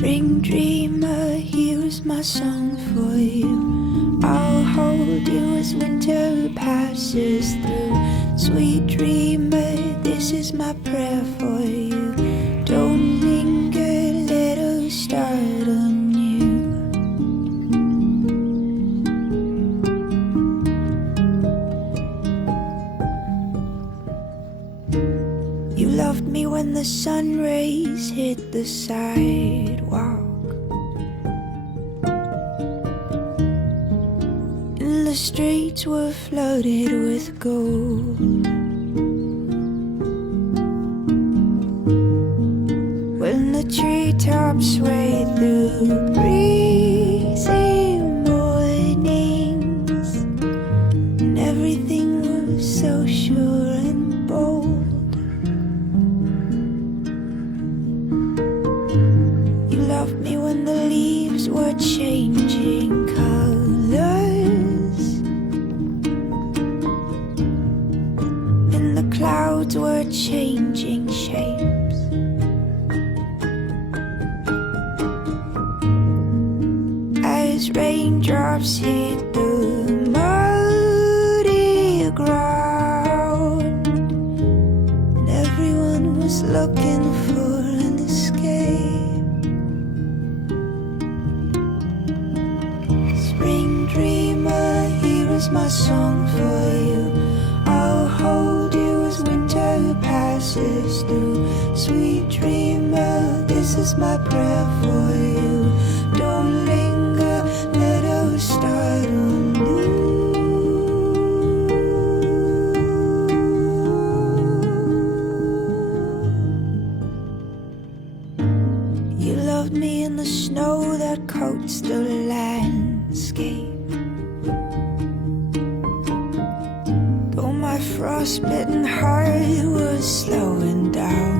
Spring dreamer, here's my song for you. I'll hold you as winter passes through. Sweet dreamer, this is my prayer for you. Don't linger, let us start anew. You loved me when the sun rays hit the sidewalk, and the streets were flooded with gold. When the treetops swayed through breezy mornings, and everything was so sure and bold. You loved me when the leaves were changing colors, and the clouds were changing shapes. As raindrops hit the muddy ground, and everyone was looking for an escape. Spring dreamer, here is my song for you. I'll hold you as winter passes through. Sweet dreamer, this is my prayer for you. Don't linger, let us start anew. You loved me in the snow that coats the landscape. Though my frostbitten heart was slowing down,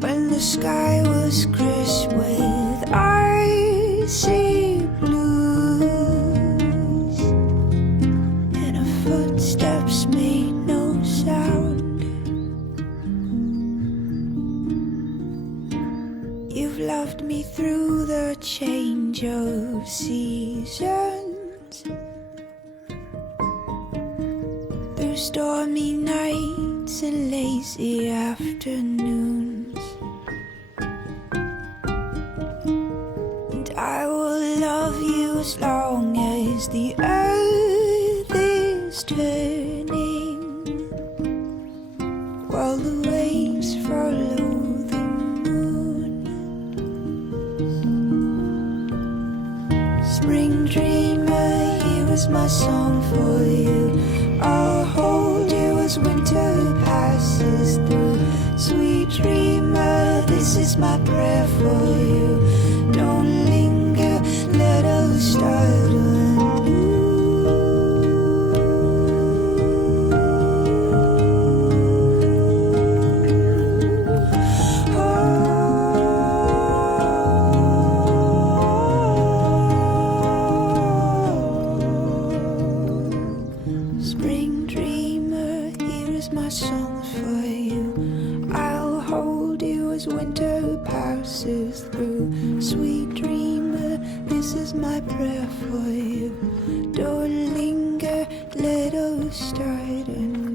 when the sky was crisp with icy blues, and our footsteps made no sound. You've loved me through the change of seasons, through stormy nights and lazy afternoons. And I will love you as long as the earth is turning, while the waves follow the moon. Spring dreamer, here is my song for you. I'll hold you as winter passes through. Sweet dreamer, this is my prayer for you. Don't linger, let us start anew. Spring dreamer, here is my song for you. I'll hold you as winter passes through. Sweet dreamer, this is my prayer for you. Don't linger, let us start anew.